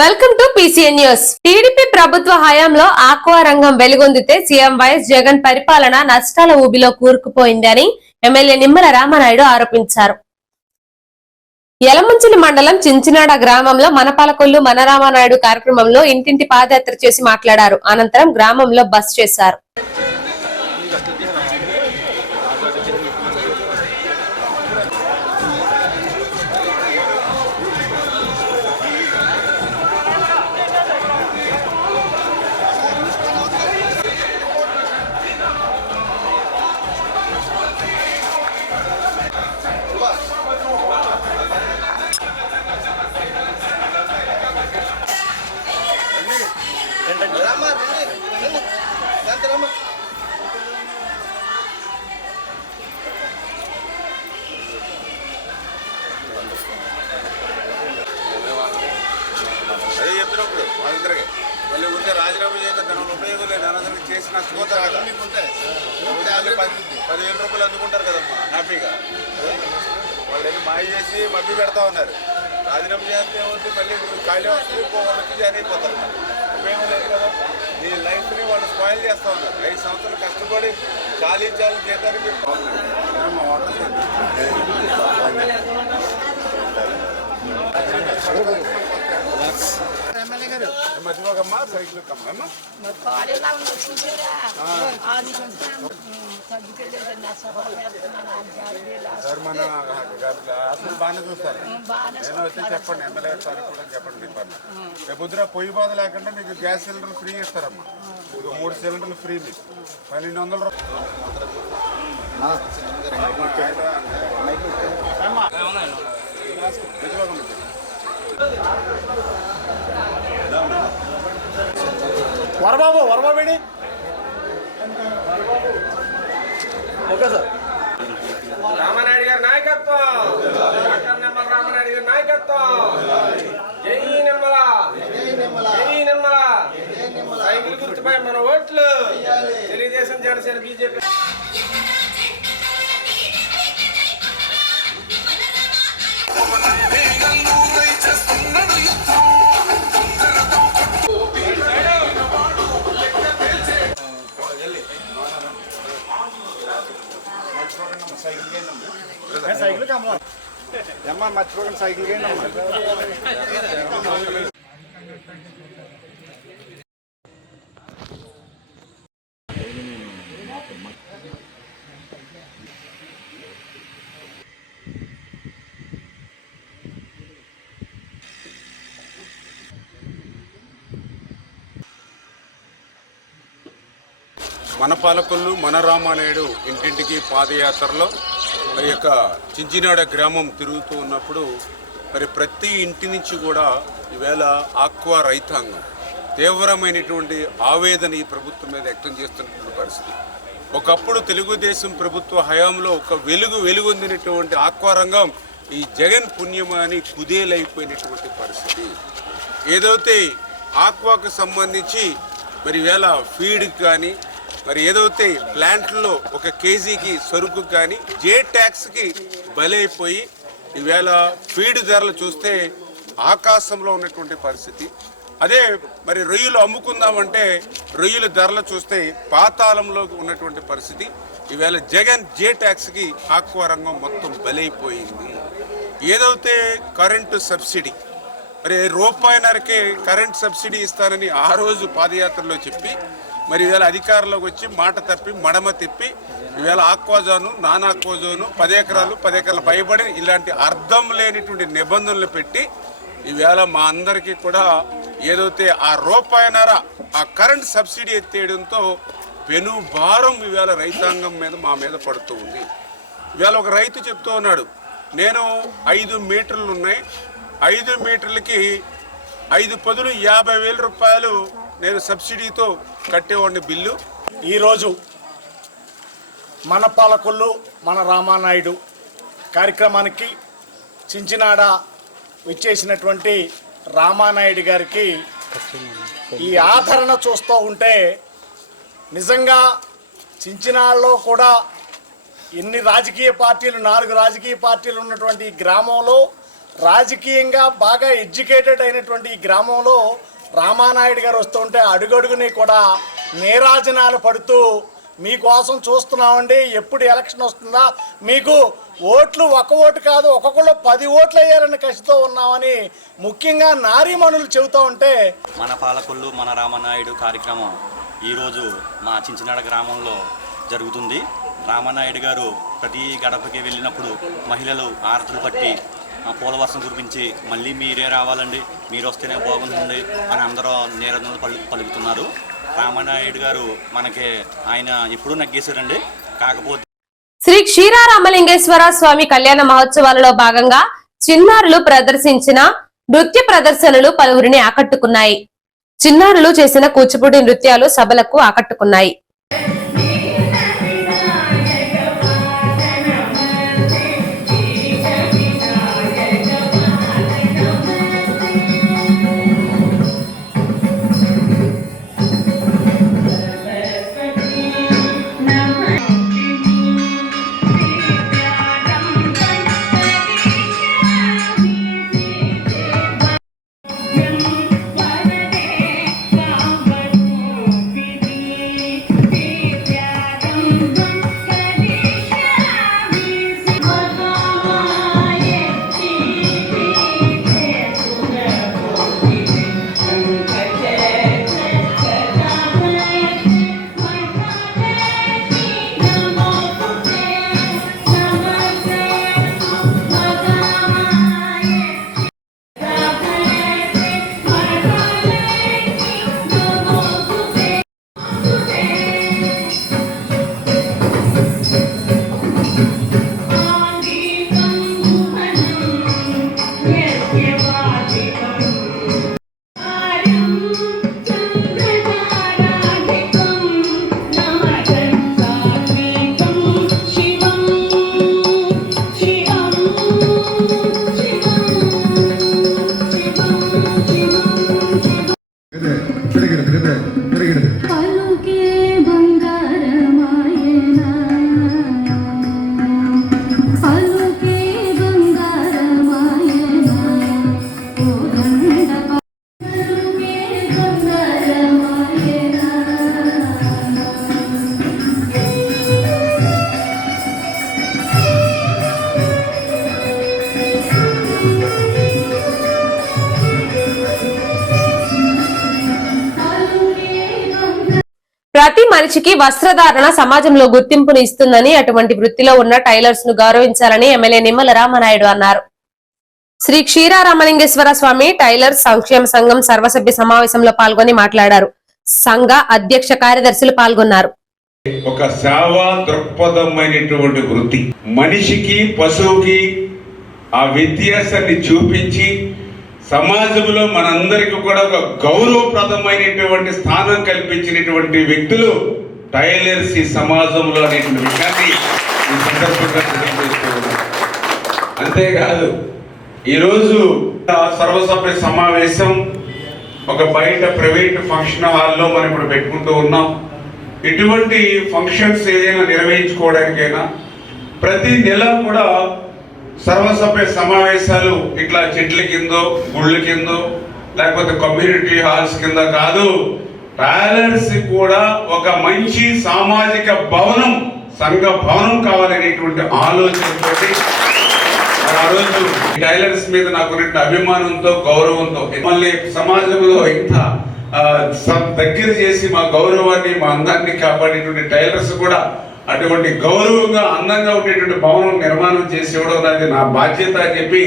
Welcome to PCN news. TDP ప్రభుత్వ హయాంలో aqua రంగం వెలుగొందితే సీఎం వైఎస్ జగన్ పరిపాలన నష్టాల ఊబిలో కూరుకుపోయిందని ఎమ్మెల్యే నిమ్మల రామానాయుడు ఆరోపించారు. యలమంచిలి మండలం చించినాడ గ్రామంలో మనపాలకొల్లు మన రామానాయుడు కార్యక్రమంలో ఇంటింటి పాదయాత్ర చేసి మాట్లాడారు. అనంతరం గ్రామంలో బస్ చేశారు. అదే చెప్తున్నప్పుడు వాళ్ళిద్దరికి మళ్ళీ ఉంటే రాజీనామా చేయక దాని ఉపయోగం లేదు. అనవసరంగా చేసి నాకు పోతారు కదా, 10,000 రూపాయలు అందుకుంటారు కదమ్మా హ్యాపీగా. వాళ్ళు వెళ్ళి మాయ చేసి మబ్బి పెడతా ఉన్నారు. రాజీనామా చేస్తే ఏమవుతుంది, మళ్ళీ ఖాళీ వస్తుంది, వాళ్ళు వచ్చి జాయిన్ అయిపోతారు. ఉపయోగం లేదు కదా. నీ లైఫ్ని వాళ్ళు స్పాయిల్ చేస్తూ ఉన్నారు. 5 సంవత్సరాలు కష్టపడి చాలీ జీతానికి మా వాటర్ మర్చిపోకమ్మా, సైకిల్ కమ్మా. సార్ మన అసలు బాగానే చూస్తారు. నేను వచ్చి చెప్పండి, ఎమ్మెల్యే సార్ కూడా చెప్పండి. మీ పని రేపు పొద్దున పొయ్యి బాధ లేకుండా మీకు గ్యాస్ సిలిండర్ ఫ్రీ ఇస్తారమ్మా. 3 సిలిండర్లు ఫ్రీ, మీకు 1,200 రూపాయలు. వరబాబేడి ఓకే సార్. రామానాయుడు గారి నాయకత్వం, డాక్టర్ నిమ్మల రామానాయుడు గారి నాయకత్వం. జై నిమ్మల, జై నిమ్మల. సైకిల్ గుర్తుపై మన ఓట్లు. తెలుగుదేశం, జనసేన, బీజేపీ. సైకిల్ కమ్మా మర్చిపోకండి, సైకిల్ మనపాలకొల్లు మన రామానాయుడు ఇంటింటికి పాదయాత్రలో మరి యొక్క చించినాడ గ్రామం తిరుగుతూ ఉన్నప్పుడు మరి ప్రతి ఇంటి నుంచి కూడా ఈవేళ ఆక్వా రైతాంగం తీవ్రమైనటువంటి ఆవేదన ఈ ప్రభుత్వం మీద వ్యక్తం చేస్తున్నటువంటి పరిస్థితి. ఒకప్పుడు తెలుగుదేశం ప్రభుత్వ హయాంలో ఒక వెలుగొందినటువంటి ఆక్వా రంగం ఈ జగన్ పుణ్యమాని కుదేలైపోయినటువంటి పరిస్థితి. ఏదైతే ఆక్వాకు సంబంధించి మరి ఈవేళ ఫీడ్ కానీ మరి ఏదైతే ప్లాంట్లో 1 కేజీకి సరుకు కానీ జే ట్యాక్స్కి బలైపోయి ఈవేళ ఫీడ్ ధరలు చూస్తే ఆకాశంలో ఉన్నటువంటి పరిస్థితి. అదే మరి రొయ్యలు అమ్ముకుందామంటే రొయ్యల ధరలు చూస్తే పాతాళంలో ఉన్నటువంటి పరిస్థితి. ఈవేళ జగన్ జే ట్యాక్స్కి ఆక్వా రంగం మొత్తం బలైపోయింది. ఏదైతే కరెంటు సబ్సిడీ మరి ₹1.5కే కరెంట్ సబ్సిడీ ఇస్తానని ఆ రోజు పాదయాత్రలో చెప్పి మరి ఈవేళ అధికారంలోకి వచ్చి మాట తప్పి మడమ తిప్పి ఈవేళ ఆక్వాజోను, నాన్ ఆక్వాజోను 10 ఎకరాలు 10 ఎకరాలు పైబడి ఇలాంటి అర్థం లేనిటువంటి నిబంధనలు పెట్టి ఈవేళ మా అందరికీ కూడా ఏదైతే ఆ ₹1.5 ఆ కరెంట్ సబ్సిడీ ఎత్తేయడంతో పెను భారం ఈవేళ రైతాంగం మీద మా మీద పడుతూ ఉంది. ఈవేళ ఒక రైతు చెప్తూ ఉన్నాడు, నేను 5 మీటర్లు ఉన్నాయి, 5 మీటర్లకి 5 పదులు 50,000 రూపాయలు నేను సబ్సిడీతో కట్టేవాడిని బిల్లు. ఈరోజు మనపాలకొల్లు మన రామానాయుడు కార్యక్రమానికి చించినాడ విచ్చేసినటువంటి రామానాయుడు గారికి ఈ ఆదరణ చూస్తూ ఉంటే నిజంగా చించినాడలో కూడా ఎన్ని రాజకీయ పార్టీలు 4 రాజకీయ పార్టీలు ఉన్నటువంటి ఈ గ్రామంలో రాజకీయంగా బాగా ఎడ్యుకేటెడ్ అయినటువంటి ఈ గ్రామంలో రామానాయుడు గారు వస్తుంటే అడుగడుగుని కూడా నీరాజనాలు పడుతూ మీకోసం చూస్తున్నామండి, ఎప్పుడు ఎలక్షన్ వస్తుందా, మీకు ఓట్లు ఒక ఓటు కాదు ఒక్కొక్కళ్ళు 10 ఓట్లు వేయాలని కసితో ఉన్నామని ముఖ్యంగా నారీమణులు చెబుతూ ఉంటే మన పాలకొల్లు మన రామనాయుడు కార్యక్రమం ఈరోజు మా చించినాడ గ్రామంలో జరుగుతుంది. రామనాయుడు గారు ప్రతి గడపకి వెళ్ళినప్పుడు మహిళలు ఆరతులు పట్టి పూలవర్షం కురిపించి మళ్ళీ మీరే రావాలండి, మీరు వస్తేనే బాగుంటుంది అని అందరూ నీరంజనలు పలుకుతున్నారు. రామనాయుడు గారు మనకి ఆయన ఎప్పుడూ నగ్గేశారండి. కాకపోతే శ్రీ క్షీరారామలింగేశ్వర స్వామి కళ్యాణ మహోత్సవాలలో భాగంగా చిన్నారులు ప్రదర్శించిన నృత్య ప్రదర్శనలు పలువురిని ఆకట్టుకున్నాయి. చిన్నారులు చేసిన కూచిపూడి నృత్యాలు సభలకు ఆకట్టుకున్నాయి. ప్రతి మనిషికి వస్త్రధారణ సమాజంలో గుర్తింపును ఇస్తుందని, అటువంటి వృత్తిలో ఉన్న టైలర్స్ ను గౌరవించాలని ఎమ్మెల్యే నిమ్మల రామనాయుడు అన్నారు. శ్రీ క్షీరారామలింగేశ్వర స్వామి టైలర్స్ సంక్షేమ సంఘం సర్వసభ్య సమావేశంలో పాల్గొని మాట్లాడారు. సంఘ అధ్యక్ష కార్యదర్శులు పాల్గొన్నారు. ఒక సేవా దృక్పథమైనటువంటి వృత్తి మనిషికి పశువుకి ఆ వ్యత్యాసాన్ని చూపించి సమాజంలో మనందరికీ కూడా ఒక గౌరవప్రదమైనటువంటి స్థానం కల్పించినటువంటి వ్యక్తులు టైలర్స్ ఈ సమాజంలో అనేటువంటి విషయాన్ని ఈ సందర్భంగా తెలియజేస్తున్నారు. అంతేకాదు ఈరోజు సర్వసభ్య సమావేశం ఒక బయట ప్రైవేట్ ఫంక్షన్ హాల్లో మనం ఇప్పుడు పెట్టుకుంటూ ఉన్నాం. ఇటువంటి ఫంక్షన్స్ ఏదైనా నిర్వహించుకోవడానికైనా ప్రతి నెల కూడా సర్వసభ్య సమావేశాలు ఇట్లా చెట్ల కిందో గుళ్ళ కిందో లేకపోతే కమ్యూనిటీ హాల్స్ కింద కాదు, టైలర్స్ కూడా ఒక మంచి సామాజిక భవనం సంఘ భవనం కావాలనేటువంటి ఆలోచనతోటి ఆ రోజు టైలర్స్ మీద నాకు అభిమానంతో గౌరవంతో మళ్ళీ సమాజంలో ఇంత దగ్గర చేసి మా గౌరవాన్ని మా అందాన్ని కాపాడేటువంటి టైలర్స్ కూడా అటువంటి గౌరవంగా అందంగా ఉండేటువంటి భవనం నిర్మాణం చేసి ఇవ్వడం అనేది నా బాధ్యత అని చెప్పి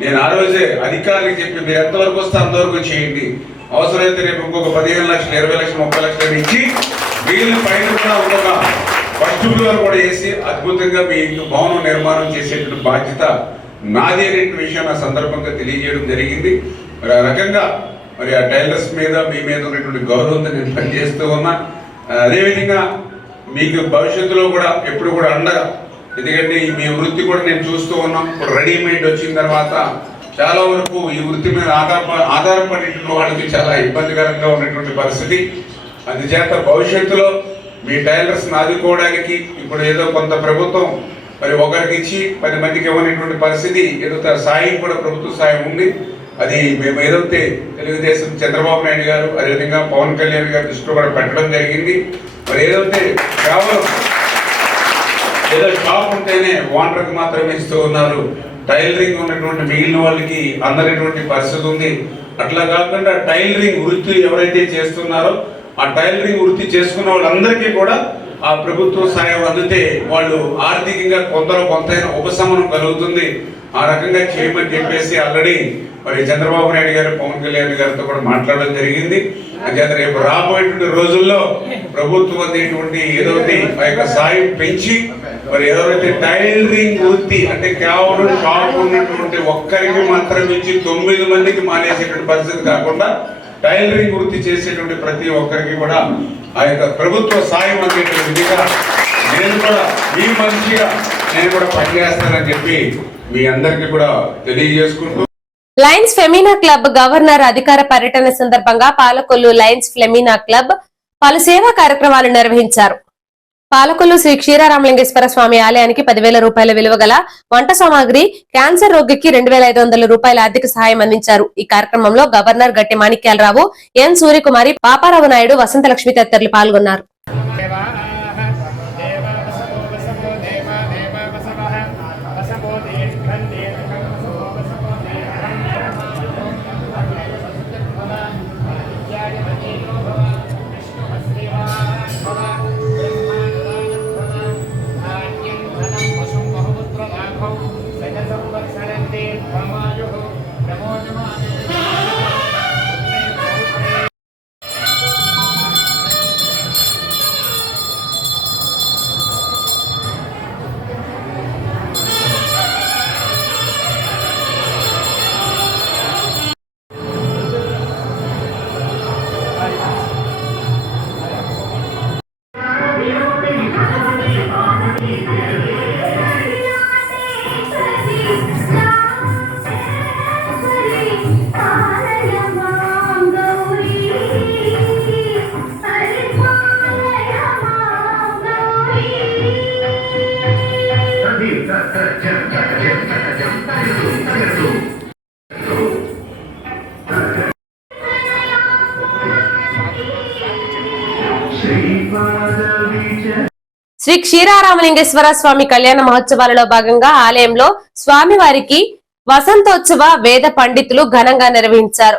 నేను ఆ రోజే అధికారులకు చెప్పి మీరు ఎంతవరకు వస్తే అంతవరకు చేయండి, అవసరమైతే రేపు ఇంకొక 15 లక్షలు 20 లక్షలు 30 లక్షలు ఇచ్చి వీళ్ళ పైన కూడా ఇంకొక ఫస్ట్ ఫ్లోర్ కూడా వేసి అద్భుతంగా మీ భవనం నిర్మాణం చేసేటువంటి బాధ్యత నాది అనేటువంటి విషయం ఆ సందర్భంగా తెలియజేయడం జరిగింది. మరి ఆ రకంగా మరి ఆ టైలర్స్ మీద మీ మీద ఉన్నటువంటి గౌరవంతో నేను పనిచేస్తూ ఉన్నా. అదేవిధంగా మీకు భవిష్యత్తులో కూడా ఎప్పుడు కూడా అండగా, ఎందుకంటే మీ వృత్తి కూడా నేను చూస్తూ ఉన్నాం. ఇప్పుడు రెడీమేడ్ వచ్చిన తర్వాత చాలా వరకు ఈ వృత్తి మీద ఆధారపడిన వాళ్ళకి చాలా ఇబ్బందికరంగా ఉన్నటువంటి పరిస్థితి. అందుచేత భవిష్యత్తులో మీ టైలర్స్ని ఆదుకోవడానికి ఇప్పుడు ఏదో కొంత ప్రభుత్వం మరి ఒకరికి ఇచ్చి 10 మందికి ఇవ్వనటువంటి పరిస్థితి. ఏదో సాయం కూడా ప్రభుత్వ సాయం ఉంది. అది మేము ఏదైతే తెలుగుదేశం చంద్రబాబు నాయుడు గారు అదేవిధంగా పవన్ కళ్యాణ్ గారి దృష్టిలో కూడా పెట్టడం జరిగింది. మరి ఏదైతే కేవలం ఏదో షాప్ ఉంటేనే ఓనర్కి మాత్రమే ఇస్తూ ఉన్నారు, టైలరింగ్ ఉన్నటువంటి మిగిలిన వాళ్ళకి అందనటువంటి పరిస్థితి ఉంది. అట్లా కాకుండా టైలరింగ్ వృత్తి ఎవరైతే చేస్తున్నారో ఆ టైలరింగ్ వృత్తి చేసుకున్న వాళ్ళందరికీ కూడా ఆ ప్రభుత్వ సాయం అందితే వాళ్ళు ఆర్థికంగా కొంతైనా ఉపశమనం కలుగుతుంది. ఆ రకంగా చేయమని చెప్పేసి ఆల్రెడీ మరి చంద్రబాబు నాయుడు గారు పవన్ కళ్యాణ్ గారితో కూడా మాట్లాడడం జరిగింది. అంచేత రేపు రాబోయేటువంటి రోజుల్లో ప్రభుత్వం అందేటువంటి ఏదైతే ఆ యొక్క సాయం పెంచి మరి ఎవరైతే టైలరింగ్ వృత్తి అంటే కేవలం షాప్ ఉన్నటువంటి ఒక్కరికి మాత్రం ఇచ్చి 9 మందికి మానేసేటువంటి పరిస్థితి కాకుండా టైలరింగ్ వృత్తి చేసేటువంటి ప్రతి ఒక్కరికి కూడా ఆ యొక్క ప్రభుత్వ సాయం అందేటువంటి విధిగా నేను కూడా మీ మంచిగా నేను కూడా పనిచేస్తానని చెప్పి మీ అందరికీ కూడా తెలియజేసుకుంటూ లయన్స్ ఫెమినా క్లబ్ గవర్నర్ అధికార పర్యటన సందర్భంగా పాలకొల్లు లయన్స్ ఫెమినా క్లబ్ పలు సేవా కార్యక్రమాలు నిర్వహించారు. పాలకొల్లు శ్రీ క్షీరారామలింగేశ్వర స్వామి ఆలయానికి 10,000 రూపాయల విలువ గల వంట సామాగ్రి, క్యాన్సర్ రోగికి 2,500 రూపాయల ఆర్థిక సహాయం అందించారు. ఈ కార్యక్రమంలో గవర్నర్ గట్టి మాణిక్యాలరావు, ఎన్ సూర్యకుమారి, పాపారావు నాయుడు, వసంతలక్ష్మి తదితరులు పాల్గొన్నారు. శ్రీ క్షీరారామలింగేశ్వర స్వామి కళ్యాణ మహోత్సవాలలో భాగంగా ఆలయంలో స్వామివారికి వసంతోత్సవ వేద పండితులు ఘనంగా నిర్వహించారు.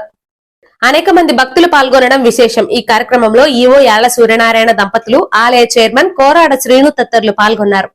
అనేక మంది భక్తులు పాల్గొనడం విశేషం. ఈ కార్యక్రమంలో ఈవో యాళ్ల సూర్యనారాయణ దంపతులు, ఆలయ చైర్మన్ కోరాడ శ్రీను తదితరులు పాల్గొన్నారు.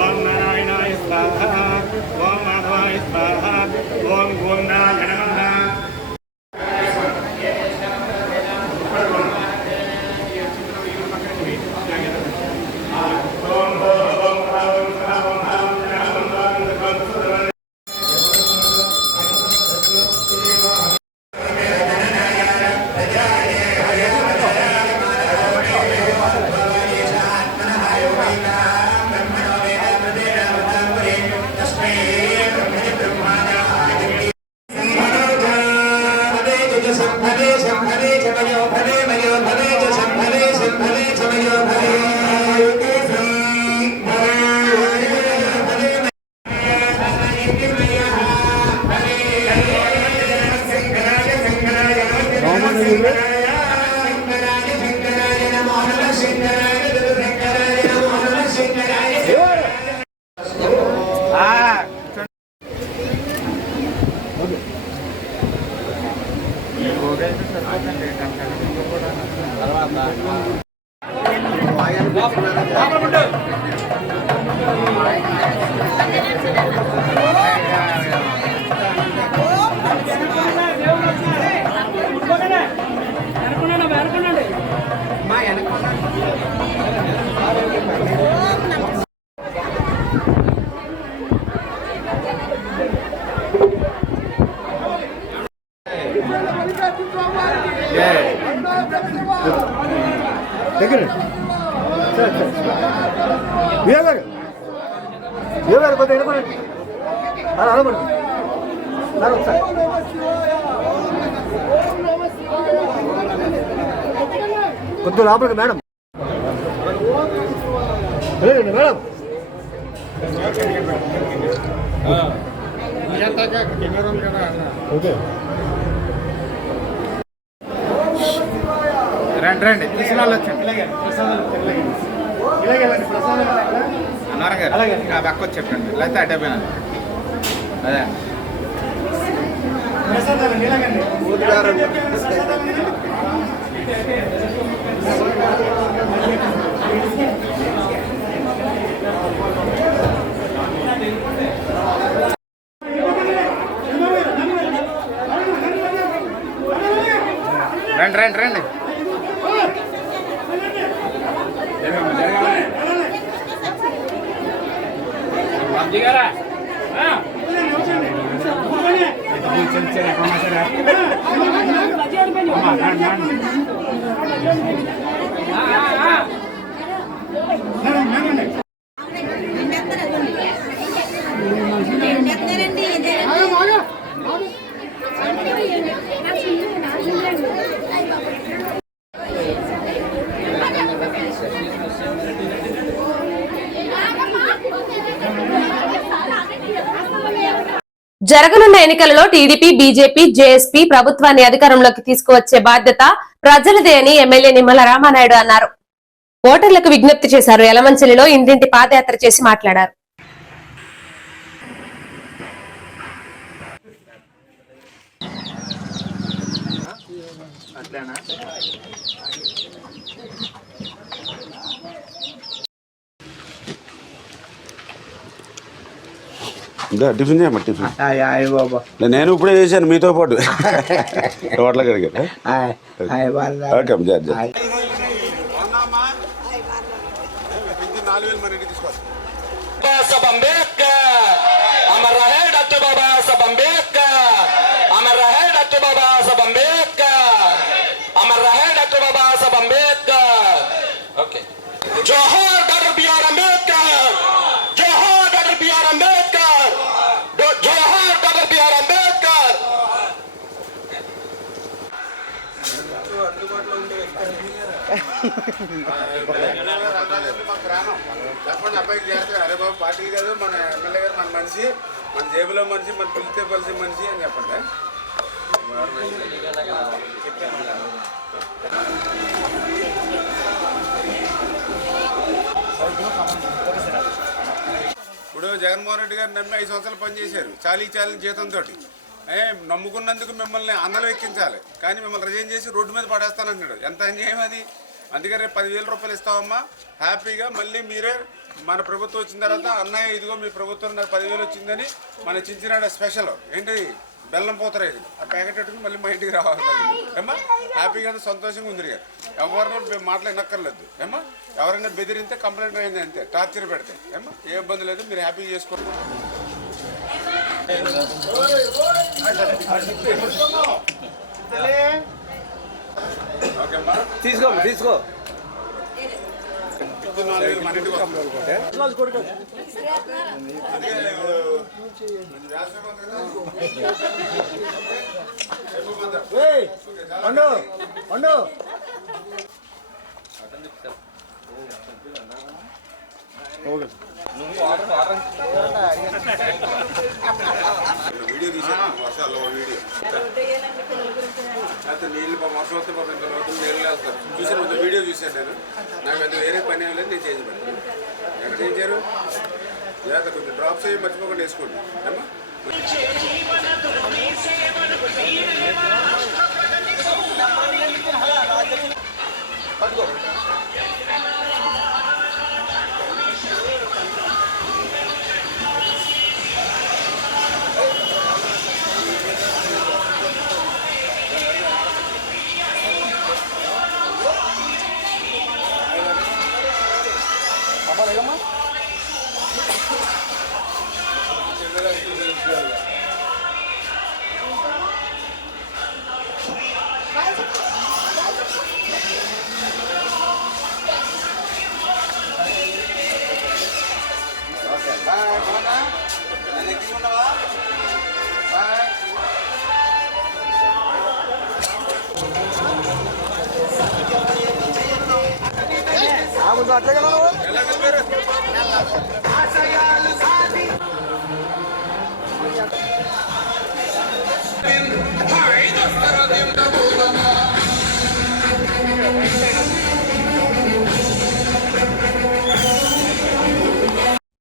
ఓం నారాయణాయ స్వాహ, ఓం మాధవాయ స్వాహ, ఓం గోవిందాయ నమః. కొద్దిగా లోపలికి మేడం మేడం రండి రండి తీసిన వాళ్ళు వచ్చండి అన్నారు గారు ఆ పక్క వచ్చి చెప్పండి లేకపోతే అడ్డ పోయినా అదే రండి రండి రండి జరగనున్న ఎన్నికలలో టీడీపీ బీజేపీ జేఎస్పీ ప్రభుత్వాన్ని అధికారంలోకి తీసుకువచ్చే బాధ్యత ప్రజలదే అని ఎమ్మెల్యే నిమ్మల రామానాయుడు అన్నారు. ఓటర్లకు విజ్ఞప్తి చేశారు. యలమంచిలిలో ఇంటింటి పాదయాత్ర చేసి మాట్లాడారు. టిఫిన్ చేయమ్మా టిఫిన్ నేను ఇప్పుడే చేశాను మీతో పాటు హోటల్ కడిగా ఓకే 4000 మన ఇంటికి తీసుకోవాలి. జోహార్ డాక్టర్ బిఆర్ అంబేద్కర్, జోహార్ డాక్టర్ బిఆర్ అంబేద్కర్, జోహార్ డాక్టర్ బిఆర్ అంబేద్కర్. చెప్పండి అబ్బాయికి చేస్తారు. అరే బాబు పార్టీ కాదు మన ఎమ్మెల్యే గారు మన మనిషి, మన జేబులో మనిషి, మన పిలిస్తే కలిసి మనిషి అని చెప్పండి. ఇప్పుడు జగన్మోహన్ రెడ్డి గారు నమ్మి 5 సంవత్సరాలు పనిచేశారు. చాలీ జీతంతో నమ్ముకున్నందుకు మిమ్మల్ని అందలో ఎక్కించాలి, కానీ మిమ్మల్ని రిజైన్ చేసి రోడ్డు మీద పడేస్తానంటున్నాడు. ఎంత అన్యాయం అది. అందుకని 10,000 రూపాయలు ఇస్తామమ్మా, హ్యాపీగా మళ్ళీ మీరే మన ప్రభుత్వం వచ్చిన తర్వాత అన్నయ్య ఇదిగో మీ ప్రభుత్వం నాకు 10,000 వచ్చిందని మన చించినాడ స్పెషల్ ఏంటి బెల్లం పోతారు. ఇది ఆ ప్యాకెట్ పెట్టుకుని మళ్ళీ మా ఇంటికి రావాలి ఏమ్మా. హ్యాపీగా సంతోషంగా ఉంది. ఎవరిని మాటలు వినక్కర్లేదు ఏమ్మా. ఎవరైనా బెదిరితే కంప్లైంట్ అయింది అంతే, టార్చర్ పెడితే ఏమ్మా ఏ ఇబ్బంది లేదు. మీరు హ్యాపీగా చేసుకోండి. ఓకేమ్మా తీసుకో మన ఇంటికి వస్తాం. వీడియో తీసాను వర్షాల్లో వీడియో అయితే నీళ్ళు వర్షం వస్తే పాపం ఇంత లోతులు నీళ్ళు వేస్తారు. చూసాను వీడియో చూశాను నేను. నాకు అది వేరే పని ఏం లేదు, నేను చేసి పని ఎక్కడ చేశారు లేదా కొంచెం డ్రాప్స్ అయ్యి మర్చిపోకుండా వేసుకోండి ఏమా.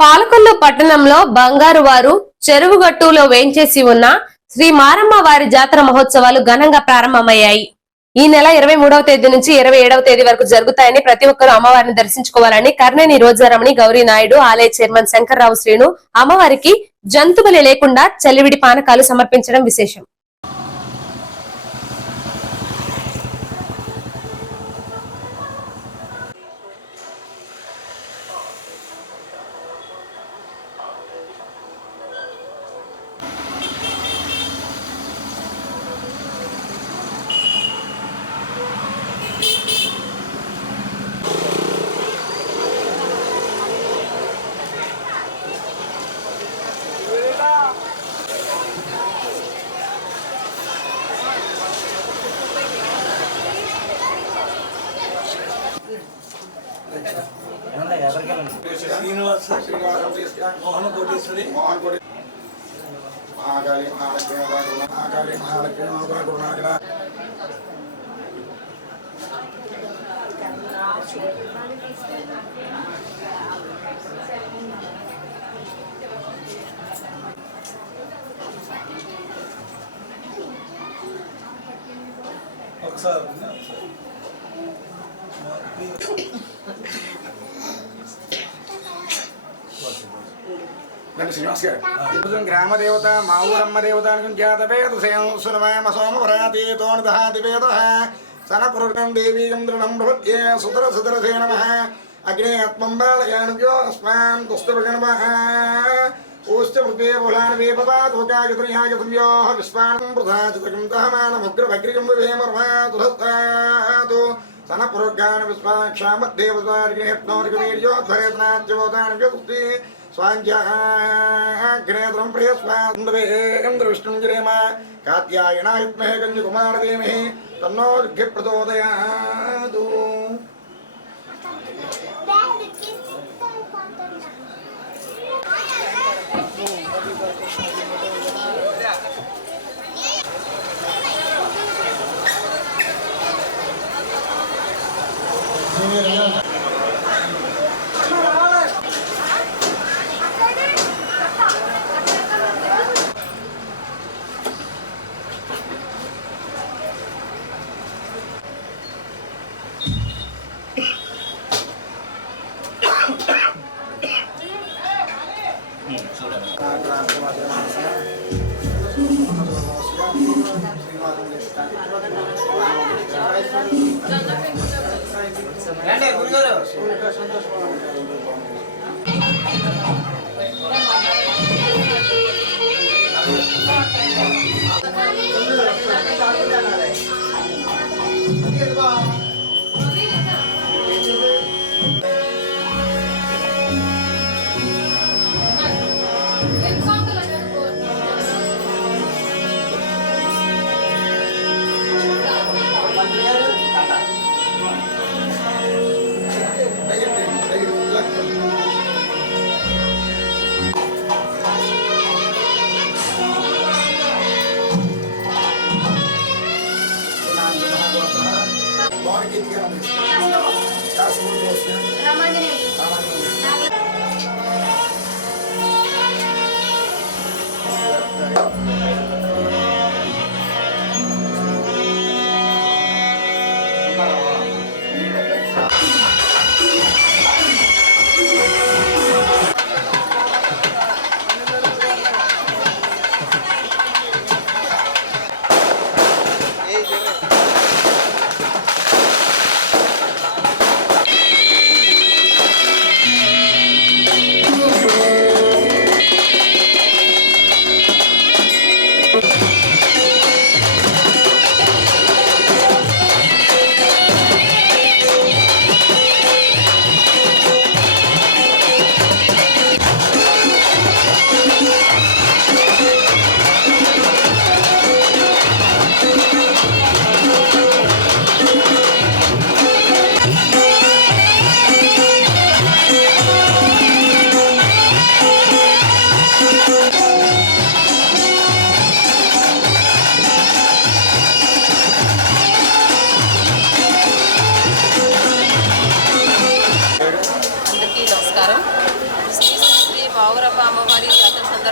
పాలకొల్లు పట్టణంలో బంగారు వారు చెరువుగట్టులో వేంచేసి ఉన్న శ్రీ మారమ్మ వారి జాతర మహోత్సవాలు ఘనంగా ప్రారంభమయ్యాయి. ఈ నెల 23వ తేదీ నుంచి 27వ తేదీ వరకు జరుగుతాయని ప్రతి ఒక్కరూ అమ్మవారిని దర్శించుకోవాలని కర్నేని రోజారమణి గౌరీ నాయుడు ఆలయ చైర్మన్ శంకర్రావు శ్రీను అమ్మవారికి జంతుబలి లేకుండా చలివిడి పానకాలు సమర్పించడం విశేషం. గ్రామ దేవత మా ఊరమ్మ దేవత సోమవరాతీతోనిదహాదివేద సనపురం దేవీం దృఢం భవత్యే సుతర సుతరసే నమ అగ్నే ఆత్మంబాలయానుభ్యో అస్మాన్ తుష్టభగణమ ఊష్టృతే బులాన్వేపవాదోకాయత్రయాయత్ర్యో విశ్వానం వృధాచితకం దహమానముగ్రభగ్రికం వివేమర్వాతులస్తాతు సనపురోగాన విశ్వాక్షామద్దేవద్వారిగేత్నోరిగవీర్యోద్ధరేతనాద్యవోదానవ్యక్తి స్వాంధ్యాగ్నేత్రం ప్రియస్వాందవేంద్ర విష్ణుంజరేమ కాత్యాయనాయుత్మహే కన్యకుమారదేమహే తన్నో దుర్గ ప్రచోదయాతు.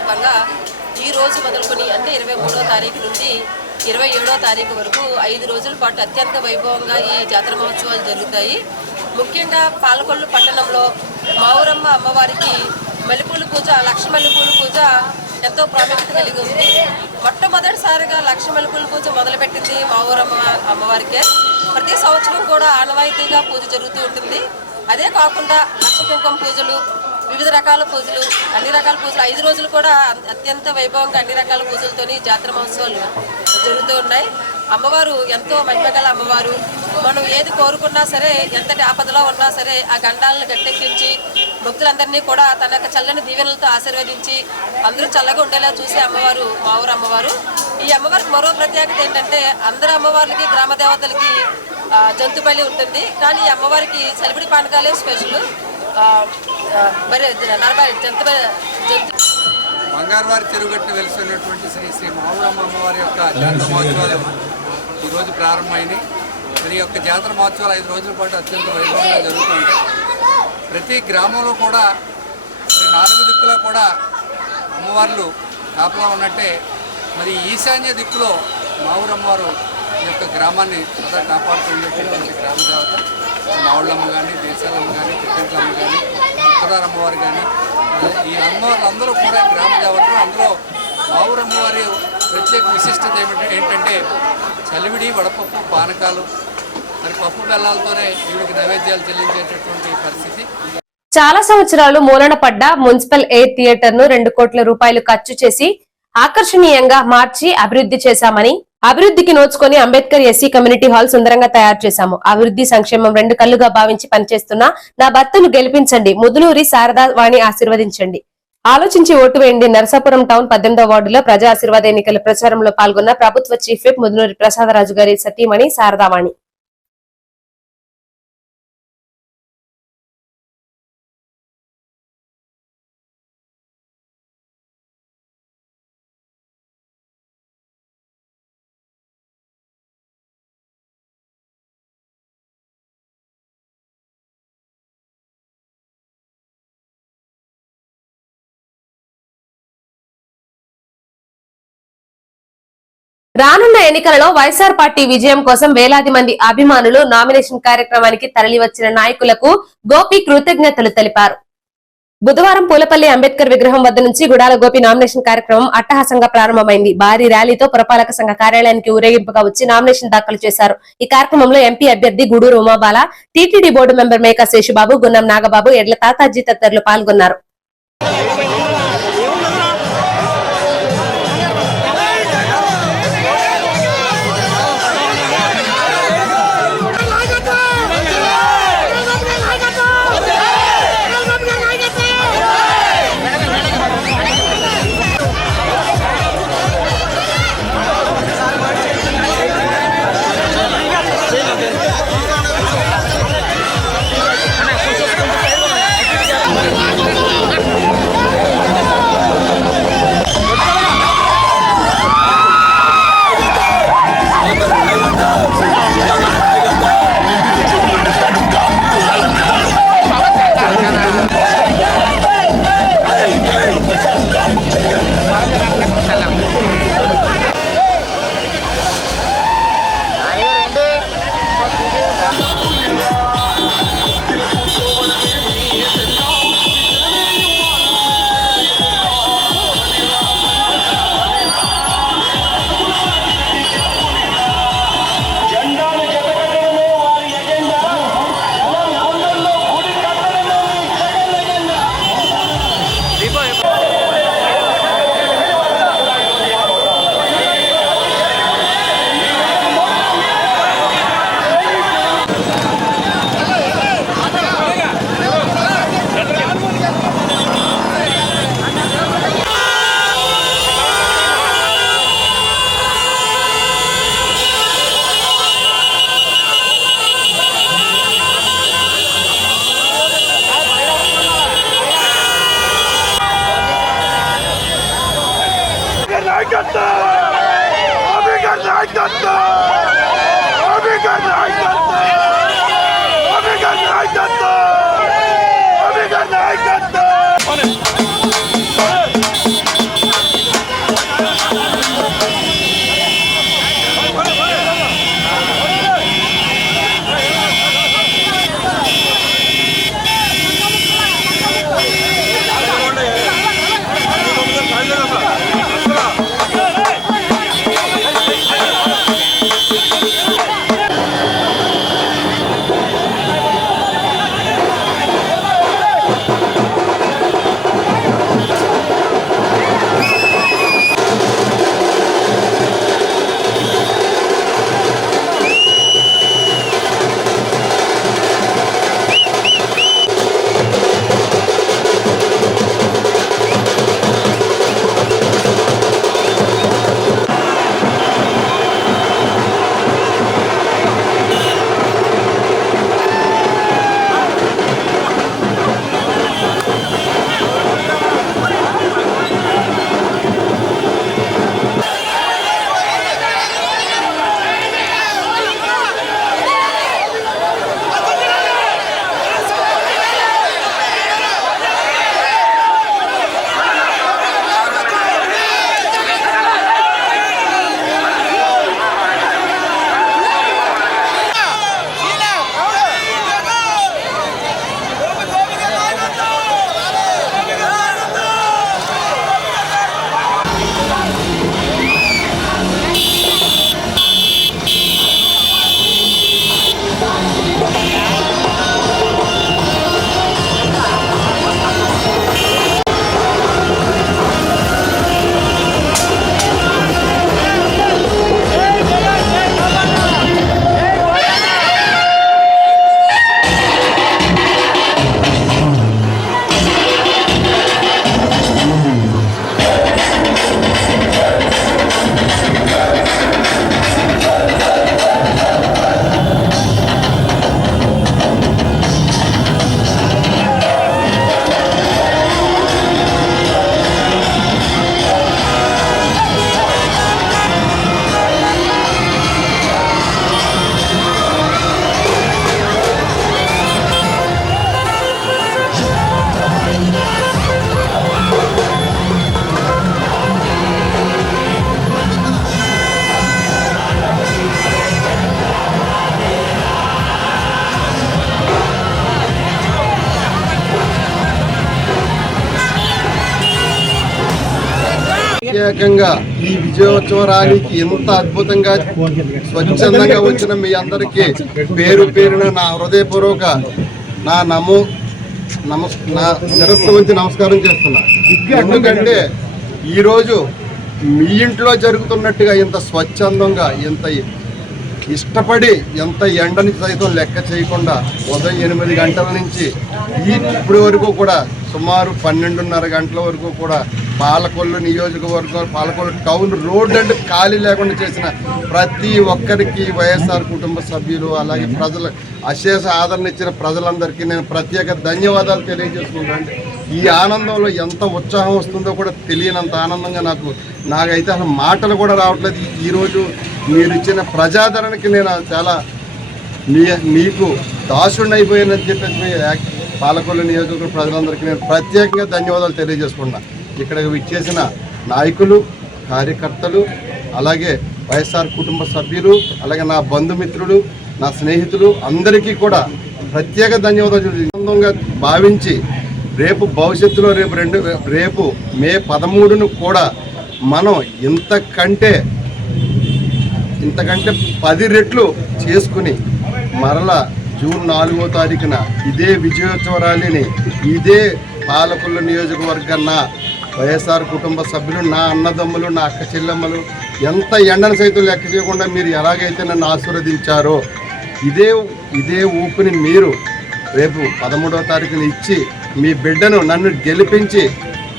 సందర్భంగా ఈ రోజు మొదలుకొని అంటే 23వ తారీఖు నుండి 27వ తారీఖు వరకు 5 రోజుల పాటు అత్యంత వైభవంగా ఈ జాతర మహోత్సవాలు జరుగుతాయి. ముఖ్యంగా పాలకొల్లు పట్టణంలో మావురమ్మ అమ్మవారికి మల్లెపూల పూజ, లక్ష మల్లెపూల పూజ ఎంతో ప్రాముఖ్యత కలిగి ఉంది. మొట్టమొదటిసారిగా లక్ష మల్లెపూల పూజ మొదలుపెట్టింది మావురమ్మ అమ్మవారికే. ప్రతి సంవత్సరం కూడా ఆనవాయితీగా పూజ జరుగుతూ ఉంటుంది. అదే కాకుండా లక్ష కుంకుమ పూజలు, వివిధ రకాల పూజలు, అన్ని రకాల పూజలు 5 రోజులు కూడా అత్యంత వైభవంగా అన్ని రకాల పూజలతోని జాతర మహోత్సవాలు జరుగుతూ ఉన్నాయి. అమ్మవారు ఎంతో మహిమగల అమ్మవారు. మనం ఏది కోరుకున్నా సరే, ఎంతటి ఆపదలో ఉన్నా సరే ఆ గండాలను గట్టెక్కించి భక్తులందరినీ కూడా తన యొక్క చల్లని దీవెనలతో ఆశీర్వదించి అందరూ చల్లగా ఉండేలా చూసే అమ్మవారు మా ఊరు అమ్మవారు. ఈ అమ్మవారికి మరో ప్రత్యేకత ఏంటంటే అందరు అమ్మవార్లకి గ్రామ దేవతలకి జంతు బలి ఉంటుంది. కానీ ఈ అమ్మవారికి చలిపిడి పానకాలే స్పెషల్. మరి జంతు బంగారువారి చెరువుగట్టు వెలిసినటువంటి శ్రీ శ్రీ మావురమ్మ అమ్మవారి యొక్క జాతర మహోత్సవాలు ఈరోజు ప్రారంభమైనవి. మరి యొక్క జాతర మహోత్సవాలు 5 రోజుల పాటు అత్యంత వైభవంగా జరుగుతుంటాయి. ప్రతి గ్రామంలో కూడా 4 దిక్కులా కూడా అమ్మవార్లు కాపలా ఉన్నట్టే మరి ఈశాన్య దిక్కులో మావురమ్మవారు ఈ యొక్క గ్రామాన్ని సదా కాపాడుతున్నటువంటి గ్రామ దేవత. మావుళ్ళమ్మ కానీ, దేశాలమ్మ కానీ, చిట్టంకమ్మ కానీ, ఉత్తరారమ్మవారు కానీ, ఈ అమ్మవారు అందరూ కూడా గ్రామ దేవతలు. అందులో మావురమ్మవారి ప్రత్యేక విశిష్టత ఏంటంటే చలివిడి, వడపప్పు, పానకాలు, మరి పప్పు బెల్లాలతోనే వీడికి నైవేద్యాలు చెల్లించేటటువంటి పరిస్థితి. చాలా సంవత్సరాలు మూలన పడ్డ మున్సిపల్ ఎయిర్ థియేటర్ ను 2 కోట్ల రూపాయలు ఖర్చు చేసి ఆకర్షణీయంగా మార్చి అభివృద్ధి చేశామని, అభివృద్ధికి నోచుకొని అంబేద్కర్ ఎస్సీ కమ్యూనిటీ హాల్ సుందరంగా తయారు చేశాము. అభివృద్ధి సంక్షేమం 2 కళ్లుగా భావించి పనిచేస్తున్న నా భర్తను గెలిపించండి, ముదునూరి శారదా వాణి ఆశీర్వదించండి, ఆలోచించి ఓటు వేయండి. నరసాపురం టౌన్ 18వ వార్డులో ప్రజా ఆశీర్వాద ఎన్నికల ప్రచారంలో పాల్గొన్న ప్రభుత్వ చీఫ్ విప్ ముదునూరి ప్రసాదరాజు గారి సతీమణి శారదావాణి. రానున్న ఎన్నికలలో వైఎస్ఆర్ పార్టీ విజయం కోసం వేలాది మంది అభిమానులు నామినేషన్ కార్యక్రమానికి తరలివచ్చిన నాయకులకు గోపి కృతజ్ఞతలు తెలిపారు. బుధవారం పూలపల్లి అంబేద్కర్ విగ్రహం వద్ద నుంచి గుడాల గోపి నామినేషన్ కార్యక్రమం అట్టహాసంగా ప్రారంభమైంది. భారీ ర్యాలీతో పురపాలక సంఘ కార్యాలయానికి ఊరేగింపుగా వచ్చి నామినేషన్ దాఖలు చేశారు. ఈ కార్యక్రమంలో ఎంపీ అభ్యర్థి Guduru Umabala, TTD board member Meka Seshubabu, Gunnam Nagababu, Edla Tataji తదితరులు పాల్గొన్నారు. నాయకత్వం ప్రత్యేకంగా ఈ విజయోత్సవ ర్యాలీకి ఇంత అద్భుతంగా స్వచ్ఛందంగా వచ్చిన మీ అందరికీ పేరు పేరున నా హృదయపూర్వక నా శిరస్సు ఉంచి నమస్కారం చేస్తున్నా. ఎందుకంటే ఈరోజు మీ ఇంట్లో జరుగుతున్నట్టుగా ఇంత స్వచ్ఛందంగా ఇంత ఇష్టపడి ఎంత ఎండని సైతం లెక్క చేయకుండా ఉదయం 8 గంటల నుంచి ఇప్పటి వరకు కూడా సుమారు 12:30 గంటల వరకు కూడా పాలకొల్లు నియోజకవర్గం, పాలకొల్లు టౌన్ రోడ్ అంటే ఖాళీ లేకుండా చేసిన ప్రతి ఒక్కరికి వైఎస్ఆర్ కుటుంబ సభ్యులు అలాగే ప్రజలు అశేష ఆదరణ ఇచ్చిన ప్రజలందరికీ నేను ప్రత్యేక ధన్యవాదాలు తెలియజేసుకుంటాను. ఈ ఆనందంలో ఎంత ఉత్సాహం వస్తుందో కూడా తెలియనంత ఆనందంగా నాకైతే అసలు మాటలు కూడా రావట్లేదు. ఈరోజు మీరు ఇచ్చిన ప్రజాదరణకి నేను చాలా మీకు దాసుడిని అయిపోయానని చెప్పేసి పాలకొల్లు నియోజకవర్గ ప్రజలందరికీ నేను ప్రత్యేకంగా ధన్యవాదాలు తెలియజేసుకున్నా. ఇక్కడ విచ్చేసిన నాయకులు, కార్యకర్తలు, అలాగే వైఎస్ఆర్ కుటుంబ సభ్యులు, అలాగే నా బంధుమిత్రులు, నా స్నేహితులు అందరికీ కూడా ప్రత్యేక ధన్యవాదాలు భావించి రేపు భవిష్యత్తులో రేపు మే 13ను కూడా మనం ఇంతకంటే 10 రెట్లు చేసుకుని మరలా జూన్ 4వ తారీఖున ఇదే విజయోత్సవ ర్యాలీని ఇదే పాలకొల్లు నియోజకవర్గ నా వైఎస్ఆర్ కుటుంబ సభ్యులు, నా అన్నదమ్ములు, నా అక్క చెల్లెమ్మలు ఎంత ఎండను సైతం లెక్క చేయకుండా మీరు ఎలాగైతే నన్ను ఆశీర్వదించారో ఇదే ఊపిని మీరు రేపు 13వ తారీఖున ఇచ్చి మీ బిడ్డను నన్ను గెలిపించి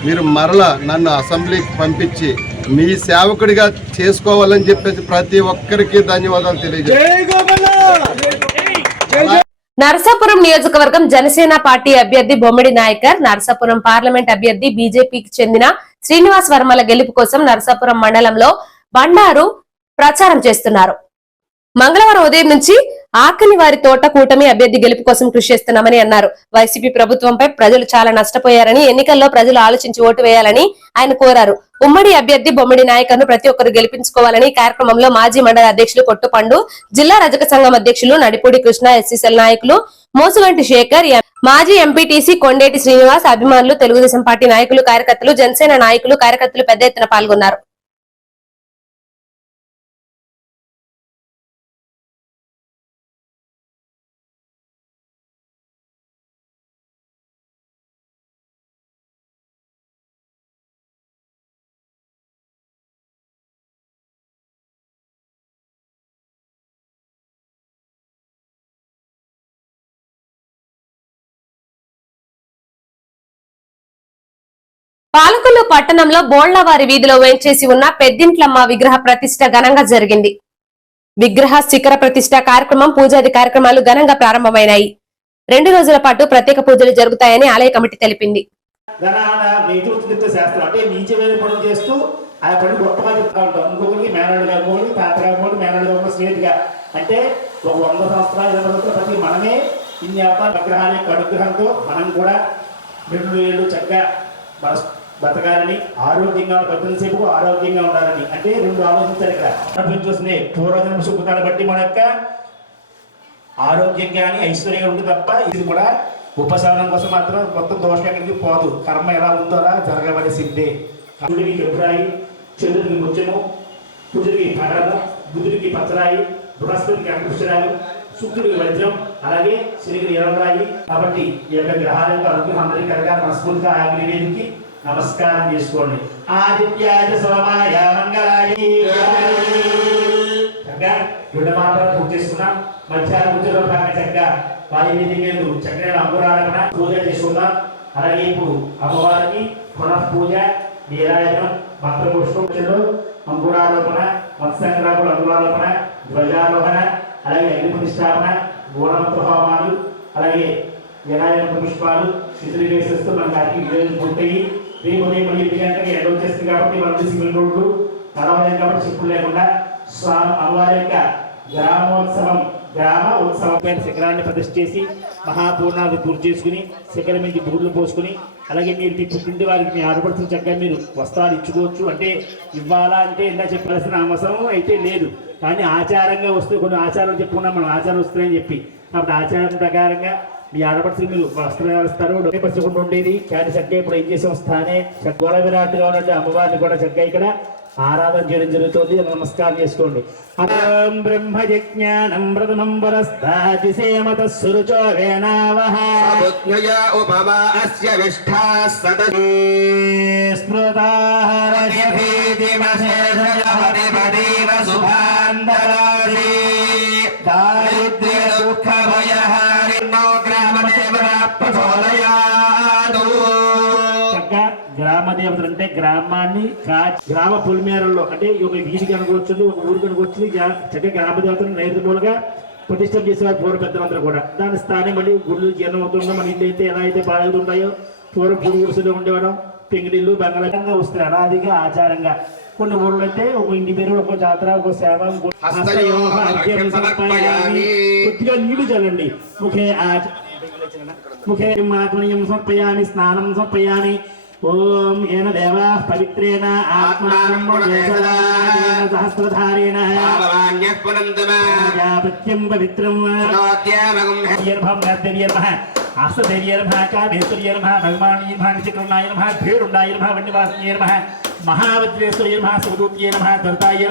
మీరు మరలా నన్ను అసెంబ్లీకి పంపించి మీ సేవకుడిగా చేసుకోవాలని చెప్పేసి ప్రతి ఒక్కరికి ధన్యవాదాలు తెలియజేస్తున్నాను. నరసాపురం నియోజకవర్గం జనసేన పార్టీ అభ్యర్థి బొమ్మిడి నాయకర్, నరసాపురం పార్లమెంట్ అభ్యర్థి బీజేపీకి చెందిన శ్రీనివాస్ వర్మల గెలుపు కోసం నరసాపురం మండలంలో బండారు ప్రచారం చేస్తున్నారు. మంగళవారం ఉదయం నుంచి ఆకలి వారి తోట కూటమి అభ్యర్థి గెలుపు కోసం కృషి చేస్తున్నామని అన్నారు. వైసీపీ ప్రభుత్వంపై ప్రజలు చాలా నష్టపోయారని, ఎన్నికల్లో ప్రజలు ఆలోచించి ఓటు వేయాలని ఆయన కోరారు. ఉమ్మడి అభ్యర్థి బొమ్మిడి నాయకర్ను ప్రతి ఒక్కరు గెలిపించుకోవాలని కార్యక్రమంలో మాజీ మండల అధ్యక్షులు కొట్టుపండు, జిల్లా రజక సంఘం అధ్యక్షులు నడిపూడి కృష్ణ, ఎస్సీసీఎల్ నాయకులు మోసుగంటి శేఖర్, మాజీ ఎంపీటీసీ కొండేటి శ్రీనివాస్, అభిమానులు, తెలుగుదేశం పార్టీ నాయకులు, కార్యకర్తలు, జనసేన నాయకులు, కార్యకర్తలు పెద్ద ఎత్తున పాల్గొన్నారు. పాలకొల్లు పట్టణంలో బోళ్లవారి వీధిలో వేంచేసి ఉన్న పెద్దింట్లమ్మ విగ్రహ ప్రతిష్ట ఘనంగా జరిగింది. విగ్రహ శిఖర ప్రతిష్ట కార్యక్రమం, పూజాది కార్యక్రమాలు ఘనంగా ప్రారంభమైనాయి. 2 రోజుల పాటు ప్రత్యేక పూజలు జరుగుతాయని ఆలయ కమిటీ తెలిపింది. బతకాలని, ఆరోగ్యంగా బతిసేపు ఆరోగ్యంగా ఉండాలని అంటే 2 ఆలోచించారు ఇక్కడ. చూస్తున్నాయి పూర్వజన్మ సుఖాన్ని బట్టి మన యొక్క ఆరోగ్యం కానీ ఐశ్వర్యంగా ఉంటుంది తప్ప ఇది కూడా ఉపశమనం కోసం మాత్రం మొత్తం దోషం ఎక్కడికి పోదు. కర్మ ఎలా ఉందో అలా జరగవలసిందే. సూర్యుడికి ఎప్పుడాయి, చంద్రుడికి ముత్యము, కుజుడికి కడము, బుధుడికి పచ్చరాయి, బృహస్పతికి అంకుశరాలు, శుక్రుడికి వజ్రం, అలాగే శనికి ఎర్రరాయి. కాబట్టి ఈ యొక్క గ్రహాల యొక్క అనుగ్రహం అందరికీ కలగాలి. మనస్ఫూర్తిగా ఆ నివేదికి నమస్కారం చేసుకోండి. ఆదిత్యాయ సోమాయ మంగళాయ చక్కగా 2 మాత్రాలు పూజ చేసుకున్నాం. మధ్యాహ్నం పూజలో చక్కగా వాయువేదికలు చక్కగా అంకురార్పణ పూజ చేసుకున్నాం. అలాగే ఇప్పుడు అమ్మవారికి పునఃపూజ, నీరాజనం, మంత్రపుష్పంలో అంకురారోపణ, మత్స్యంకురాకుల అంకురారోపణ, ధ్వజారోహణ, అలాగే అగ్ని ప్రతిష్టాపన, గోణమంత్ర హోమాలు, అలాగే వినాయక పుష్పాలు శిథిలి వేసేస్తూ మన కార్యక్రమం పూర్తయి రేపు ఉదయం 8 గంటలకి ఎండ వచ్చేస్తుంది. కాబట్టి మనకి సిమెంట్ రోడ్లు నడవలేం కాబట్టి చెప్పులు లేకుండా స్వామి అమ్మవారి యొక్క గ్రామ ఉత్సవం శిఖరాన్ని ప్రతిష్ఠ చేసి మహాపూర్ణాన్ని పూర్తి చేసుకుని శిఖరం నుంచి బూర్లు పోసుకుని, అలాగే మీరు మీ పుట్టింటి వారికి మీ ఆడపడుతున్న చక్కగా మీరు వస్త్రాలు ఇచ్చుకోవచ్చు. అంటే ఇవ్వాలా అంటే ఇలా చెప్పాల్సిన అవసరం అయితే లేదు, కానీ ఆచారంగా వస్తూ కొన్ని ఆచారాలు చెప్పుకున్నాం మనం, ఆచారం వస్తున్నాయని చెప్పి. కాబట్టి ఆచారం ప్రకారంగా మీ ఆడపడుచులు మీరు వస్త్రాలు ఇస్తారు పచ్చకుండా ఉండేది కానీ చక్కగా ఇప్పుడు ఏం చేసాం స్థానే గోళ విరాట్గా ఉన్నట్టు అమ్మవారిని కూడా చక్కగా ఇక్కడ ఆరాధన చేయడం జరుగుతుంది. నమస్కారం చేసుకోండి. అం బ్రహ్మజ్ఞానం ప్రథమం వరస్తాతిసేమత సురుచో వేణావహ ఉపమాస్య విష్ఠా సదీ స్మృతాహరశీతిమశేషహరిమదీవ శుభాంతరాశి దారిద్ర్య దుఃఖ భయహారిణో గ్రామదేవరాప్రచోదయాదు. చక్కగా గ్రామదేవతలు అంటే గ్రామాన్ని గ్రామ పొలిమేరల్లో అంటే ఒక వీధికి అనుకోవచ్చు, ఒక ఊరికి అనుకోవచ్చు. చక్కగా గ్రామదేవతలు నైరుతిమూలగా ప్రతిష్టం చేసేవారు పూర్వ పెద్దలందరూ కూడా. దాని స్థానం మళ్ళీ గుళ్ళు జీర్ణం అవుతుందో మన ఇల్లు అయితే ఎలా అయితే బాగుంటాయో పూర్వ గురుసులో ఉండేవాడు పెంగిడిల్లు బంగాళంగా వస్తుంది. అనాదిగా ఆచారంగా కొన్ని ఊర్లు అయితే ఒక ఇంటి పేరు, ఒక జాతర, ఒక సేవ, కొద్దిగా నీళ్లు చల్లండి. ముఖే ఆత్మనీయం సమర్పయామి, స్నానం సమర్పయామి. ఓం ఏన దేవా పవిత్రేణ ఆత్మానం సహస్రధారేణ ప్రత్యం పవిత్రం భగవాన్ భేరుండాయ వన్యవాసియ మహావజ్రేశ్వర శివదూత్య ధర్తాయ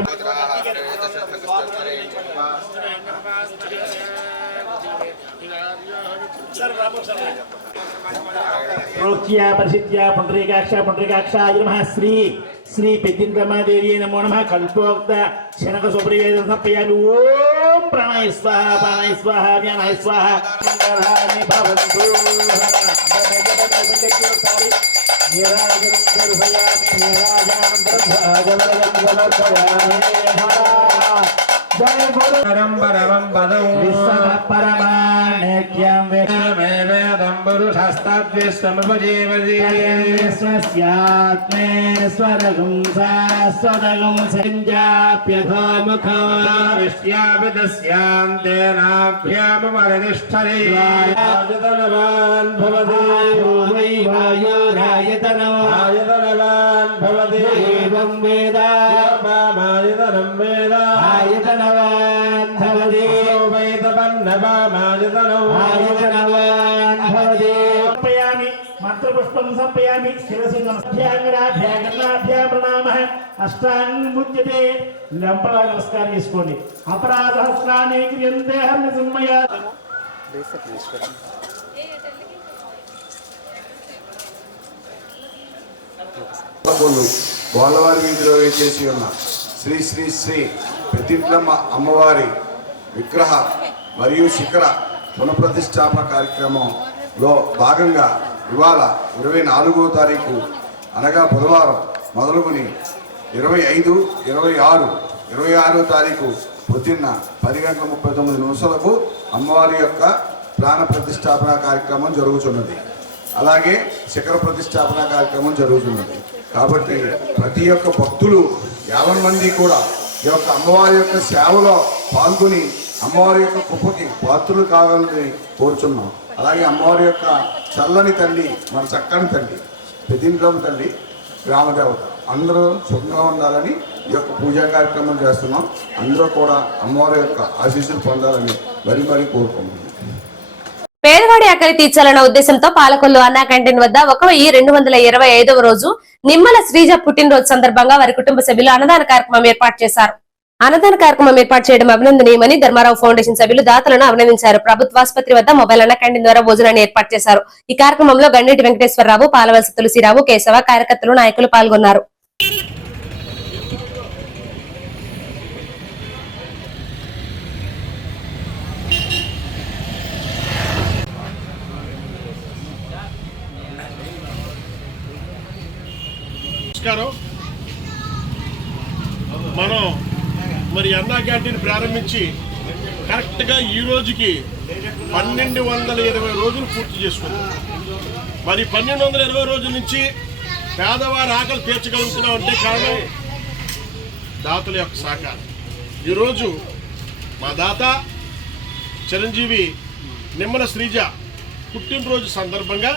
ప్రోక్త్యా పరిషిత్యా పుండ్రీకాక్షాయ నమః. శ్రీ శ్రీ పెద్దింద్రమాదేవి నమో నమః. కల్పోక్త శనక సుప్రవేదం సమర్పయామి. ఓం ప్రాణాయ స్వాహ ప్రాణాయ స్వాహ జ్ఞానాయ స్వాహ. మంగళాని భవంతు. మంత్రపుష్పం సమర్పయామి. శిరసి నమస్కారాభ్యాగర్ణాభ్యా ప్రణామః. అష్టాంగి ముచ్యతే. లంపలా నమస్కారం చేసుకోండి. అపరాధహస్రాన్ని క్రియంతే హర్ని సంమయ. గోళ్ళవారి వీధిలో వేచేసి ఉన్న శ్రీ శ్రీ శ్రీ పెద్దింట్లమ్మ అమ్మవారి విగ్రహ మరియు శిఖర పునఃప్రతిష్టాపన కార్యక్రమంలో భాగంగా ఇవాళ 24వ తారీఖు అనగా బుధవారం మొదలుకొని 25, 26, 26వ తారీఖు పొద్దున్న 10:39 అమ్మవారి యొక్క ప్రాణ ప్రతిష్టాపన కార్యక్రమం జరుగుతున్నది. అలాగే శిఖర ప్రతిష్టాపన కార్యక్రమం జరుగుతున్నది. కాబట్టి ప్రతి ఒక్క భక్తులు 50 మంది కూడా ఈ యొక్క అమ్మవారి యొక్క సేవలో పాల్గొని అమ్మవారి యొక్క కృపకి పాత్రులు కావాలని కోరుచున్నాం. అలాగే అమ్మవారి యొక్క చల్లని తల్లి, మన చక్కని తల్లి, పెద్దింట్లమ్మ తల్లి, గ్రామదేవత అందరూ సుఖంగా ఉండాలని ఈ యొక్క పూజా కార్యక్రమం చేస్తున్నాం. అందరూ కూడా అమ్మవారి యొక్క ఆశీస్సులు పొందాలని మరీ కోరుకుంటున్నాం. పేదవాడి ఆకలి తీర్చాలన్న ఉద్దేశంతో పాలకొల్లు అన్నా క్యాంటీన్ వద్ద 1225వ రోజు నిమ్మల శ్రీజ పుట్టినరోజు సందర్భంగా వారి కుటుంబ సభ్యులు అన్నదాన కార్యక్రమం ఏర్పాటు చేశారు. అన్నదాన కార్యక్రమం ఏర్పాటు చేయడం అభినందనీయమని ధర్మారావు ఫౌండేషన్ సభ్యులు దాతలను అభినందించారు. ప్రభుత్వాసుపత్రి వద్ద మొబైల్ అన్నా క్యాంటీన్ ద్వారా భోజనాన్ని ఏర్పాటు చేశారు. ఈ కార్యక్రమంలో గండేటి వెంకటేశ్వరరావు, పాలవలస తులసిరావు, కేశవ, కార్యకర్తలు, నాయకులు పాల్గొన్నారు. మనం మరి అన్నా క్యాంటీన్ ప్రారంభించి కరెక్ట్గా ఈ రోజుకి 1220 రోజులు పూర్తి చేసుకున్నాం. మరి 1220 రోజుల నుంచి పేదవారి ఆకలి తీర్చగలుగుతున్నాం అంటే కారణం దాతల యొక్క సహకారం. ఈరోజు మా దాత చిరంజీవి నిమ్మల శ్రీజ పుట్టినరోజు సందర్భంగా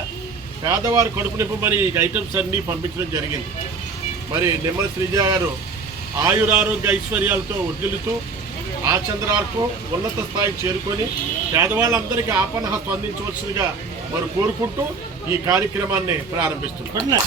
పేదవారి కడుపు నింపమని ఈ ఐటమ్స్ అన్నీ పంపించడం జరిగింది. మరి నిమ్మల శ్రీజ గారు ఆయురారోగ్య ఐశ్వర్యాలతో వర్ధిల్లుతూ ఆ చంద్రార్కు ఉన్నత స్థాయికి చేరుకొని పేదవాళ్ళందరికీ ఆపన్నహస్తం అందించవలసిందిగా మరి కోరుకుంటూ ఈ కార్యక్రమాన్ని ప్రారంభిస్తున్నాం.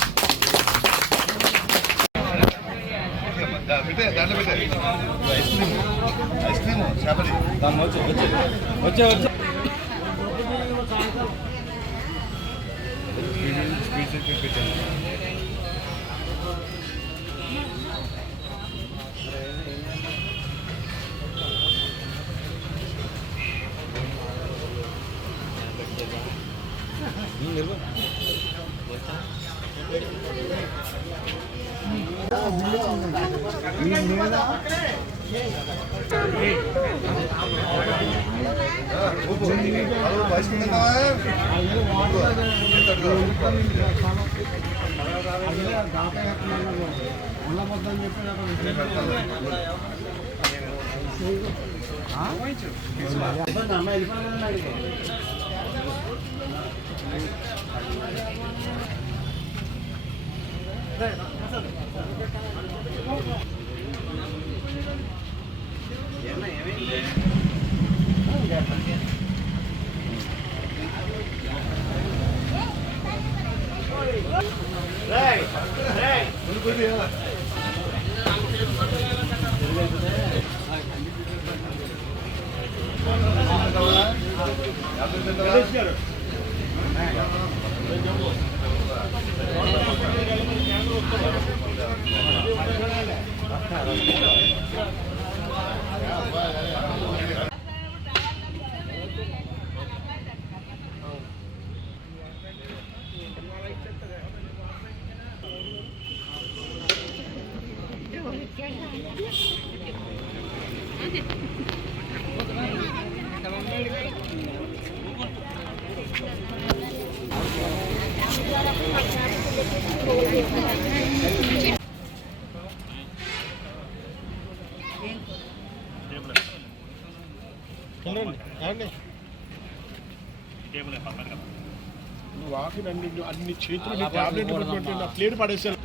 వాకిని అన్ని చేతులు టాబ్లెట్లు పెట్టుకుంటే నా ప్లేట్ పడేసాను.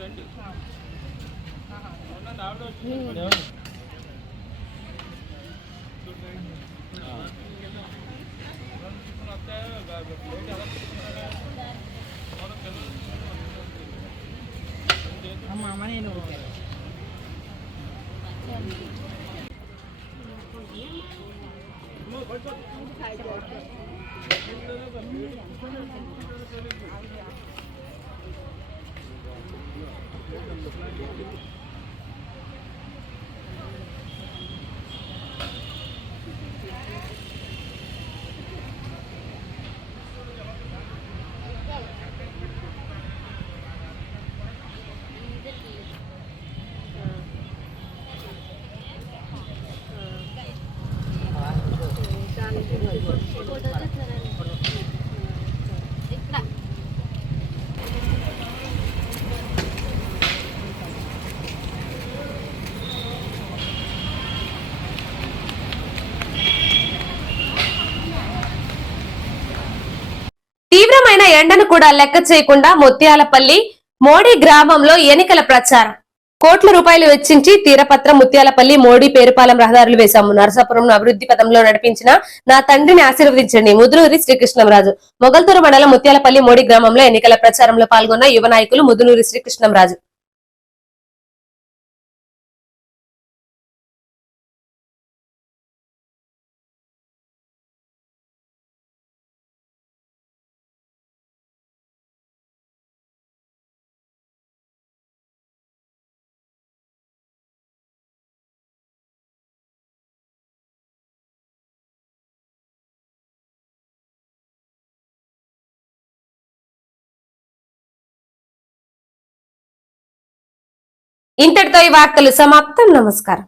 తీవ్రమైన ఎండను కూడా లెక్క చేయకుండా ముత్యాలపల్లి మోడీ గ్రామంలో ఎన్నికల ప్రచారం. కోట్ల రూపాయలు వెచ్చించి తీరపత్రం ముత్యాలపల్లి మోడీ పేరుపాలెం రహదారులు వేశాము. నరసాపురం అభివృద్ధి పథంలో నడిపించిన నా తండ్రిని ఆశీర్వదించండి. ముదునూరి శ్రీకృష్ణంరాజు. మొగల్తూరు మండలం ముత్యాలపల్లి మోడీ గ్రామంలో ఎన్నికల ప్రచారంలో పాల్గొన్న యువ నాయకులు ముదునూరి శ్రీకృష్ణంరాజు. ఇంతటితో ఈ వార్తలు సమాప్తం. నమస్కారం.